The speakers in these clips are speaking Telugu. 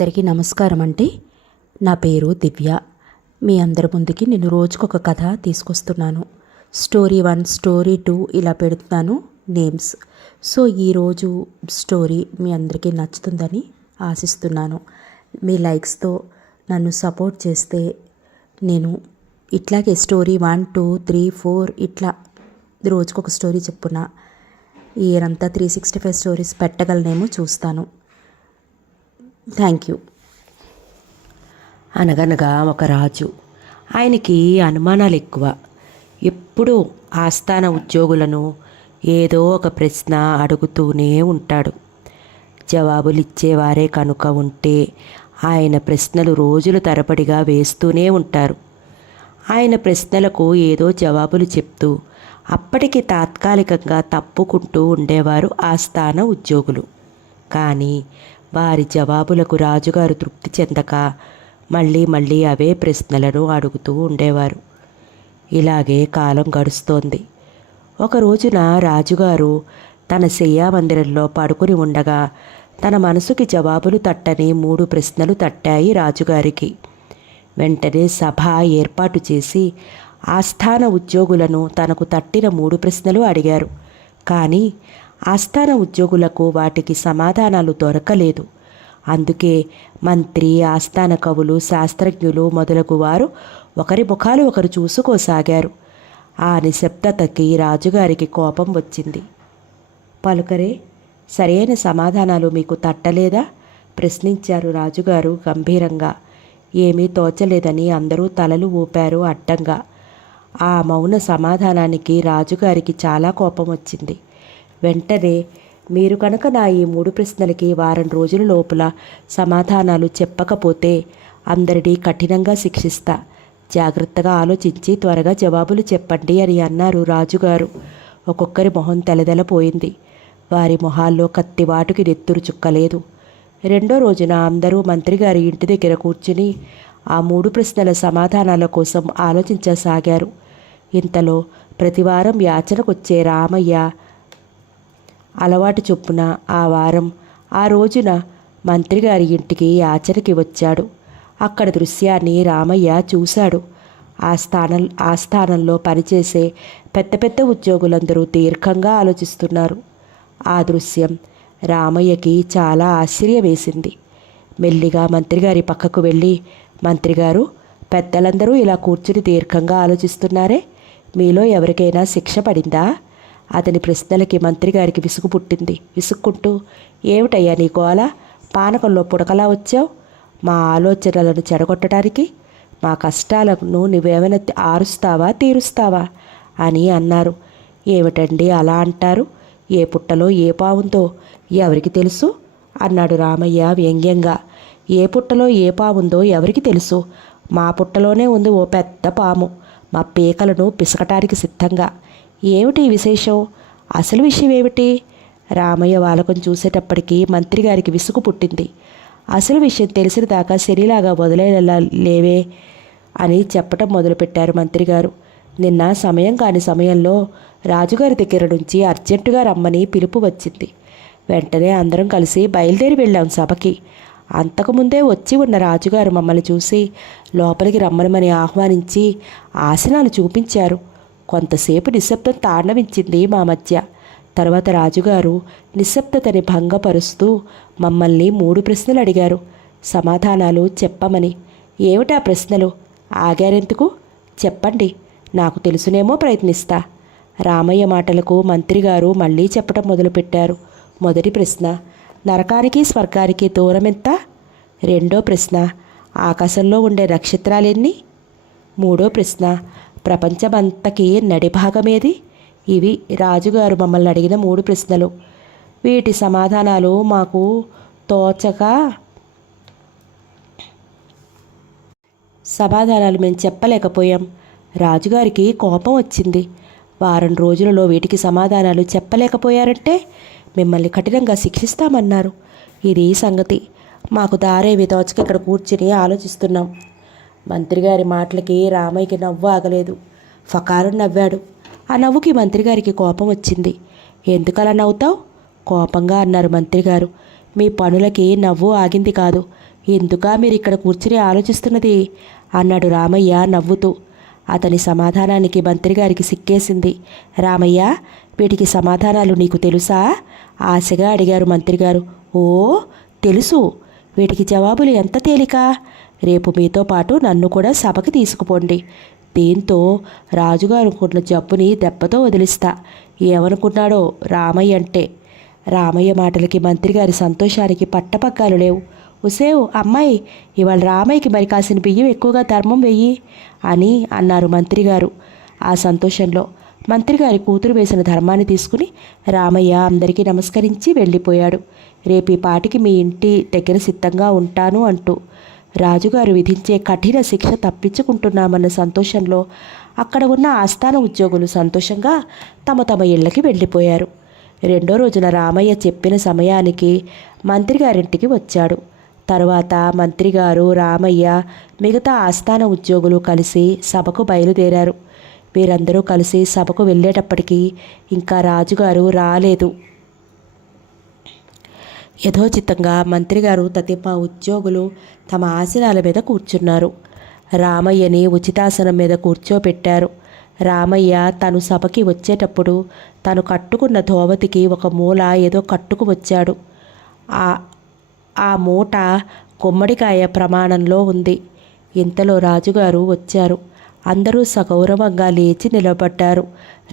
అందరికీ నమస్కారం అండి. నా పేరు దివ్య. మీ అందరి ముందుకి నేను రోజుకొక కథ తీసుకొస్తున్నాను. స్టోరీ 1, స్టోరీ 2 ఇలా పెడుతున్నాను నేమ్స్. సో ఈరోజు స్టోరీ మీ అందరికీ నచ్చుతుందని ఆశిస్తున్నాను. మీ లైక్స్తో నన్ను సపోర్ట్ చేస్తే నేను ఇట్లాగే స్టోరీ 1, 2, 3, 4 ఇట్లా రోజుకొక స్టోరీ చెప్పున ఇయరంతా 365 స్టోరీస్ పెట్టగలనేమో చూస్తాను. Thank you. అనగనగా ఒక రాజు. ఆయనకి అనుమానాలు ఎక్కువ. ఎప్పుడూ ఆస్థాన ఉద్యోగులను ఏదో ఒక ప్రశ్న అడుగుతూనే ఉంటాడు. జవాబులు ఇచ్చేవారే కనుక ఉంటే ఆయన ప్రశ్నలు రోజుల తరబడిగా వేస్తూనే ఉంటారు. ఆయన ప్రశ్నలకు ఏదో జవాబులు చెప్తూ అప్పటికి తాత్కాలికంగా తప్పుకుంటూ ఉండేవారు ఆస్థాన ఉద్యోగులు. కానీ వారి జవాబులకు రాజుగారు తృప్తి చెందక మళ్ళీ అవే ప్రశ్నలను అడుగుతూ ఉండేవారు. ఇలాగే కాలం గడుస్తోంది. ఒక రోజున రాజుగారు తన శయ్యామందిరంలో పడుకుని ఉండగా తన మనసుకి జవాబులు తట్టని 3 ప్రశ్నలు తట్టాయి రాజుగారికి. వెంటనే సభ ఏర్పాటు చేసి ఆస్థాన ఉద్యోగులను తనకు తట్టిన 3 ప్రశ్నలు అడిగారు. కానీ ఆస్థాన ఉద్యోగులకు వాటికి సమాధానాలు దొరకలేదు. అందుకే మంత్రి, ఆస్థాన కవులు, శాస్త్రజ్ఞులు మొదలగు వారు ఒకరి ముఖాలు ఒకరు చూసుకోసాగారు. ఆ నిశ్శబ్దతకి రాజుగారికి కోపం వచ్చింది. పలుకరే, సరైన సమాధానాలు మీకు తట్టలేదా? ప్రశ్నించారు రాజుగారు గంభీరంగా. ఏమీ తోచలేదని అందరూ తలలు ఊపారు అడ్డంగా. ఆ మౌన సమాధానానికి రాజుగారికి చాలా కోపం వచ్చింది. వెంటనే, మీరు కనుక నా ఈ 3 ప్రశ్నలకి వారం రోజుల లోపల సమాధానాలు చెప్పకపోతే అందరినీ కఠినంగా శిక్షిస్తా. జాగ్రత్తగా ఆలోచించి త్వరగా జవాబులు చెప్పండి అని అన్నారు రాజుగారు. ఒక్కొక్కరి మొహం తెలదెలపోయింది. వారి మొహాల్లో కత్తివాటుకి నెత్తురు చుక్కలేదు. రెండో రోజున అందరూ మంత్రిగారి ఇంటి దగ్గర కూర్చుని ఆ 3 ప్రశ్నల సమాధానాల కోసం ఆలోచించసాగారు. ఇంతలో ప్రతివారం యాచనకొచ్చే రామయ్య అలవాటు చొప్పున ఆ రోజున మంత్రిగారి ఇంటికి యాచనకి వచ్చాడు. అక్కడ దృశ్యాన్ని రామయ్య చూశాడు. ఆ స్థానంలో పనిచేసే పెద్ద ఉద్యోగులందరూ దీర్ఘంగా ఆలోచిస్తున్నారు. ఆ దృశ్యం రామయ్యకి చాలా ఆశ్చర్యం వేసింది. మెల్లిగా మంత్రిగారి పక్కకు వెళ్ళి, మంత్రిగారు, పెద్దలందరూ ఇలా కూర్చుని దీర్ఘంగా ఆలోచిస్తున్నారే, మీలో ఎవరికైనా శిక్ష పడిందా? అతని ప్రశ్నలకి మంత్రిగారికి విసుగు పుట్టింది. విసుక్కుంటూ, ఏమిటయ్యా నీ గోల? పానకంలో పుడకలా వచ్చావు? మా ఆలోచనలను చెడగొట్టడానికి? మా కష్టాలను నువ్వేమైనా తీరుస్తావా అని అన్నారు. ఏమిటండి అలా అంటారు? ఏ పుట్టలో ఏ పావుందో ఎవరికి తెలుసు అన్నాడు రామయ్య వ్యంగ్యంగా. ఏ పుట్టలో ఏ పావుందో ఎవరికి తెలుసు? మా పుట్టలోనే ఉంది ఓ పెద్ద పాము, మా పీకలను పిసకటానికి సిద్ధంగా. ఏమిటి విశేషం? అసలు విషయం ఏమిటి? రామయ్య వాలకం చూసేటప్పటికీ మంత్రిగారికి విసుగు పుట్టింది. అసలు విషయం తెలిసిన దాకా శనిలాగా వదిలేలా లేవే అని చెప్పటం మొదలుపెట్టారు మంత్రిగారు. నిన్న సమయం కాని సమయంలో రాజుగారి దగ్గర నుంచి అర్జెంటుగా రమ్మని పిలుపు వచ్చింది. వెంటనే అందరం కలిసి బయలుదేరి వెళ్ళాం సభకి. అంతకుముందే వచ్చి ఉన్న రాజుగారు మమ్మల్ని చూసి లోపలికి రమ్మనమని ఆహ్వానించి ఆసనాలు చూపించారు. కొంతసేపు నిశ్శబ్దం తాండవించింది మా మధ్య. తర్వాత రాజుగారు నిశ్శబ్దతని భంగపరుస్తూ మమ్మల్ని 3 ప్రశ్నలు అడిగారు, సమాధానాలు చెప్పమని. ఏమిటా ప్రశ్నలు? ఆగారెందుకు? చెప్పండి, నాకు తెలుసునేమో ప్రయత్నిస్తా. రామయ్య మాటలకు మంత్రిగారు మళ్ళీ చెప్పటం మొదలుపెట్టారు. మొదటి ప్రశ్న, నరకానికి స్వర్గానికి దూరం ఎంత? రెండో ప్రశ్న, ఆకాశంలో ఉండే నక్షత్రాలెన్ని? మూడో ప్రశ్న, ప్రపంచమంతకి నడిభాగమేది? ఇవి రాజుగారు మమ్మల్ని అడిగిన 3 ప్రశ్నలు. వీటి సమాధానాలు మాకు తోచక సమాధానాలు మేము చెప్పలేకపోయాం. రాజుగారికి కోపం వచ్చింది. వారం రోజులలో వీటికి సమాధానాలు చెప్పలేకపోయారంటే మిమ్మల్ని కఠినంగా శిక్షిస్తామన్నారు. ఇది సంగతి. మాకు దారేవి తోచక ఇక్కడ కూర్చుని ఆలోచిస్తున్నాం. మంత్రిగారి మాటలకి రామయ్యకి నవ్వు ఆగలేదు. ఫకారం నవ్వాడు. ఆ నవ్వుకి మంత్రిగారికి కోపం వచ్చింది. ఎందుకలా నవ్వుతావు? కోపంగా అన్నారు మంత్రిగారు. మీ పనులకి నవ్వు ఆగింది కాదు, ఎందుకా మీరు ఇక్కడ కూర్చుని ఆలోచిస్తున్నది అన్నాడు రామయ్య నవ్వుతూ. అతని సమాధానానికి మంత్రి గారికి సిక్కేసింది. రామయ్య, వీటికి సమాధానాలు నీకు తెలుసా ఆశగా అడిగారు మంత్రిగారు. ఓ తెలుసు. వీటికి జవాబులు ఎంత తేలిక. రేపు మీతో పాటు నన్ను కూడా సభకి తీసుకుపోండి. దీంతో రాజుగారు కొన్న జబ్బుని దెబ్బతో వదిలిస్తా. ఏమనుకున్నాడో రామయ్య అంటే. రామయ్య మాటలకి మంత్రిగారి సంతోషానికి పట్టపగ్గాలు లేవు. ఉసేవ్ అమ్మాయి, ఇవాళ రామయ్యకి మరి కాసిన బియ్యం ఎక్కువగా ధర్మం వెయ్యి అని అన్నారు మంత్రిగారు. ఆ సంతోషంలో మంత్రిగారి కూతురు వేసిన ధర్మాన్ని తీసుకుని రామయ్య అందరికీ నమస్కరించి వెళ్ళిపోయాడు. రేపు ఈ పాటికి మీ ఇంటి దగ్గర సిద్ధంగా ఉంటాను అంటూ. రాజుగారు విధించే కఠిన శిక్ష తప్పించుకుంటున్నామన్న సంతోషంలో అక్కడ ఉన్న ఆస్థాన ఉద్యోగులు సంతోషంగా తమ తమ ఇళ్ళకి వెళ్ళిపోయారు. రెండో రోజున రామయ్య చెప్పిన సమయానికి మంత్రిగారింటికి వచ్చాడు. తరువాత మంత్రిగారు, రామయ్య, మిగతా ఆస్థాన ఉద్యోగులు కలిసి సభకు బయలుదేరారు. వీరందరూ కలిసి సభకు వెళ్ళేటప్పటికీ ఇంకా రాజుగారు రాలేదు. యథోచితంగా మంత్రిగారు తదిమ ఉద్యోగులు తమ ఆసనాల మీద కూర్చున్నారు. రామయ్యని ఉచితాసనం మీద కూర్చోపెట్టారు. రామయ్య తను సభకి వచ్చేటప్పుడు తను కట్టుకున్న ధోవతికి ఒక మూల ఏదో కట్టుకు వచ్చాడు. ఆ మూట గుమ్మడికాయ ప్రమాణంలో ఉంది. ఇంతలో రాజుగారు వచ్చారు. అందరూ సగౌరవంగా లేచి నిలబడ్డారు.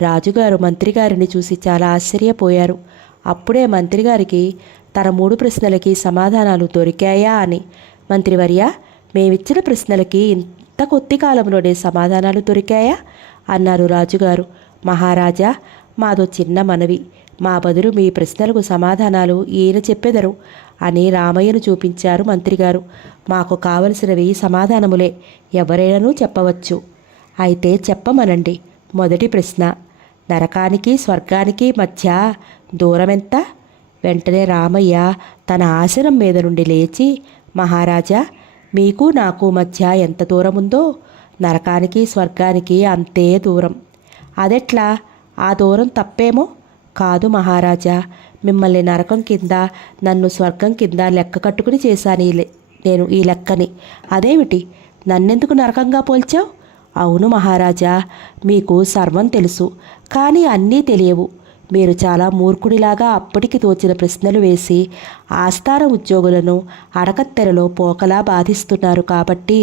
రాజుగారు మంత్రిగారిని చూసి చాలా ఆశ్చర్యపోయారు. అప్పుడే మంత్రిగారికి తన 3 ప్రశ్నలకి సమాధానాలు దొరికాయా అని. మంత్రివర్య, మేమిచ్చిన ప్రశ్నలకి ఇంత కొద్ది కాలంలోనే సమాధానాలు దొరికాయా అన్నారు రాజుగారు. మహారాజా, మాదో చిన్న మనవి. మా బదులు మీ ప్రశ్నలకు సమాధానాలు ఈయన చెప్పెదరు అని రామయ్యను చూపించారు మంత్రిగారు. మాకు కావలసినవి సమాధానములే, ఎవరైనానూ చెప్పవచ్చు. అయితే చెప్పమనండి. మొదటి ప్రశ్న, నరకానికి స్వర్గానికి మధ్య దూరమెంత? వెంటనే రామయ్య తన ఆసనం మీద నుండి లేచి, మహారాజా, మీకు నాకు మధ్య ఎంత దూరం ఉందో నరకానికి స్వర్గానికి అంతే దూరం. అదెట్లా? ఆ దూరం తప్పేమో కాదు మహారాజా. మిమ్మల్ని నరకం కింద, నన్ను స్వర్గం కింద లెక్క కట్టుకుని చేశాను నేను ఈ లెక్కని. అదేమిటి, నన్నెందుకు నరకంగా పోల్చావు? అవును మహారాజా, మీకు సర్వం తెలుసు, కానీ అన్నీ తెలియవు. మీరు చాలా మూర్ఖుడిలాగా అప్పటికి తోచిన ప్రశ్నలు వేసి ఆస్థాన ఉద్యోగులను అడకత్తెరలో పోకలా బాధిస్తున్నారు కాబట్టి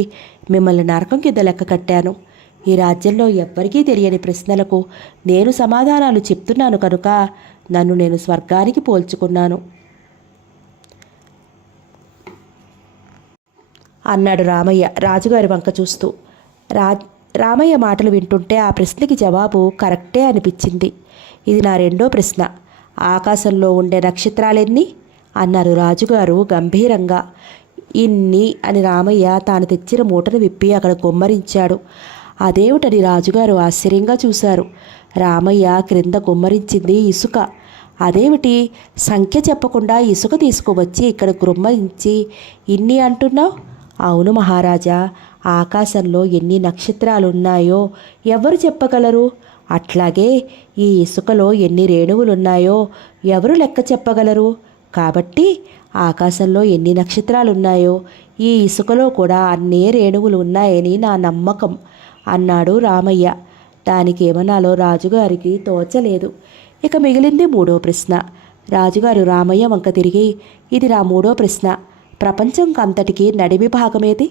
మిమ్మల్ని నరకం కింద లెక్క కట్టాను. ఈ రాజ్యంలో ఎవ్వరికీ తెలియని ప్రశ్నలకు నేను సమాధానాలు చెప్తున్నాను కనుక నన్ను నేను స్వర్గానికి పోల్చుకున్నాను అన్నాడు రామయ్య రాజుగారి వంక చూస్తూ. రామయ్య మాటలు వింటుంటే ఆ ప్రశ్నకి జవాబు కరెక్టే అనిపించింది. ఇది నా రెండో ప్రశ్న. ఆకాశంలో ఉండే నక్షత్రాలెన్ని అన్నారు రాజుగారు గంభీరంగా. ఇన్ని అని రామయ్య తాను తెచ్చిన మూటను విప్పి అక్కడ గుమ్మరించాడు. అదేమిటని రాజుగారు ఆశ్చర్యంగా చూశారు. రామయ్య క్రింద గుమ్మరించింది ఇసుక. అదేమిటి, సంఖ్య చెప్పకుండా ఇసుక తీసుకువచ్చి ఇక్కడ గుమ్మరించి ఇన్ని అంటున్నావు? అవును మహారాజా, ఆకాశంలో ఎన్ని నక్షత్రాలున్నాయో ఎవరు చెప్పగలరు? అట్లాగే ఈ ఇసుకలో ఎన్ని రేణువులున్నాయో ఎవరు లెక్క చెప్పగలరు? కాబట్టి ఆకాశంలో ఎన్ని నక్షత్రాలున్నాయో ఈ ఇసుకలో కూడా అన్నే రేణువులు ఉన్నాయని నా నమ్మకం అన్నాడు రామయ్య. దానికి ఏమనాలో రాజుగారికి తోచలేదు. ఇక మిగిలింది మూడో ప్రశ్న. రాజుగారు రామయ్య వంక తిరిగి, ఇది నా మూడో ప్రశ్న. ప్రపంచం అంతటికీ నడిమి భాగమేది?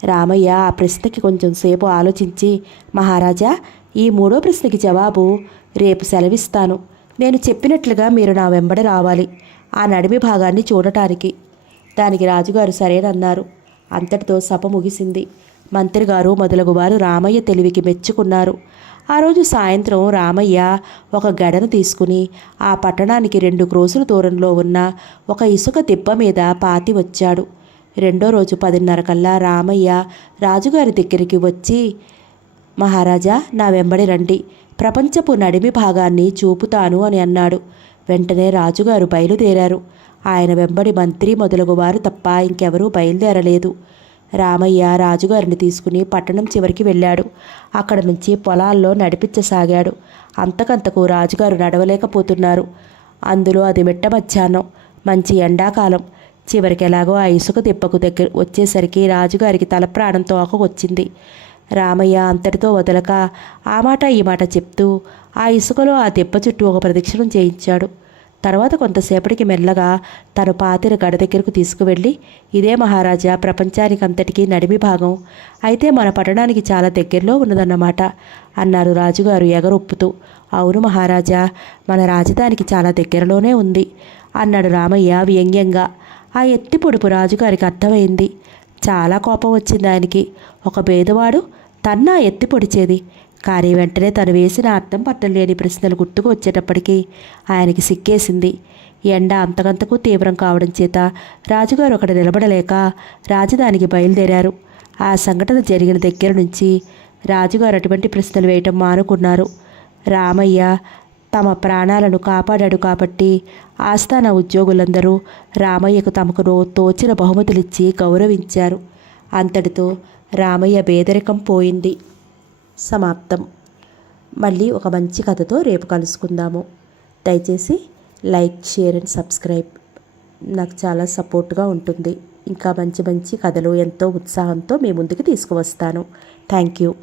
రామయ్య ఆ ప్రశ్నకి కొంచెం సేపు ఆలోచించి, మహారాజా, ఈ మూడో ప్రశ్నకి జవాబు రేపు సెలవిస్తాను. నేను చెప్పినట్లుగా మీరు నా వెంబడి రావాలి ఆ నడిమి భాగాన్ని చూడటానికి. దానికి రాజుగారు సరేనన్నారు. అంతటితో సభ ముగిసింది. మంత్రిగారు మొదలగువారు రామయ్య తెలివికి మెచ్చుకున్నారు. ఆ రోజు సాయంత్రం రామయ్య ఒక గడను తీసుకుని ఆ పట్టణానికి 2 క్రోసుల దూరంలో ఉన్న ఒక ఇసుక దిబ్బ మీద పాతి వచ్చాడు. రెండో రోజు 10:30 కల్లా రామయ్య రాజుగారి దగ్గరికి వచ్చి, మహారాజా, నా వెంబడి రండి, ప్రపంచపు నడిమి భాగాన్ని చూపుతాను అని అన్నాడు. వెంటనే రాజుగారు బయలుదేరారు. ఆయన వెంబడి మంత్రి మొదలగువారు తప్ప ఇంకెవరూ బయలుదేరలేదు. రామయ్య రాజుగారిని తీసుకుని పట్టణం చివరికి వెళ్ళాడు. అక్కడ నుంచి పొలాల్లో నడిపించసాగాడు. అంతకంతకు రాజుగారు నడవలేకపోతున్నారు. అందులో అది మిట్ట మధ్యాహ్నం, మంచి ఎండాకాలం. చివరికి ఎలాగో ఆ ఇసుక తిప్పకు దగ్గర వచ్చేసరికి రాజుగారికి తల ప్రాణం తోకకొచ్చింది. రామయ్య అంతటితో వదలక ఆ మాట ఈ మాట చెప్తూ ఆ ఇసుకలో ఆ దెబ్బ చుట్టూ ఒక ప్రదక్షిణం చేయించాడు. తర్వాత కొంతసేపటికి మెల్లగా తను పాతిన గడ దగ్గరకు తీసుకువెళ్ళి, ఇదే మహారాజా ప్రపంచానికి అంతటికీ నడిమి భాగం, అయితే మన పట్టణానికి చాలా దగ్గరలో ఉన్నదన్నమాట అన్నారు రాజుగారు ఎగరొప్పుతూ. అవును మహారాజా, మన రాజధానికి చాలా దగ్గరలోనే ఉంది అన్నాడు రామయ్య వ్యంగ్యంగా. ఆ ఎత్తి పొడుపు రాజుగారికి అర్థమైంది. చాలా కోపం వచ్చింది ఆయనకి. ఒక పేదవాడు తన్నా ఎత్తి పొడిచేది. కానీ వెంటనే తను వేసిన అర్థం పట్టం లేని ప్రశ్నలు గుర్తుకు వచ్చేటప్పటికీ ఆయనకి సిక్కేసింది. ఎండ అంతకంతకు తీవ్రం కావడం చేత రాజుగారు అక్కడ నిలబడలేక రాజధానికి బయలుదేరారు. ఆ సంఘటన జరిగిన దగ్గర నుంచి రాజుగారు అటువంటి ప్రశ్నలు వేయటం మానుకున్నారు. రామయ్య తమ ప్రాణాలను కాపాడాడు కాబట్టి ఆస్థాన ఉద్యోగులందరూ రామయ్యకు తమకు తోచిన బహుమతులిచ్చి గౌరవించారు. అంతటితో రామయ్య పేదరికం పోయింది. సమాప్తం. మళ్ళీ ఒక మంచి కథతో రేపు కలుసుకుందాము. దయచేసి లైక్, షేర్ అండ్ సబ్స్క్రైబ్. నాకు చాలా సపోర్ట్గా ఉంటుంది. ఇంకా మంచి మంచి కథలు ఎంతో ఉత్సాహంతో మీ ముందుకు తీసుకువస్తాను. Thank you.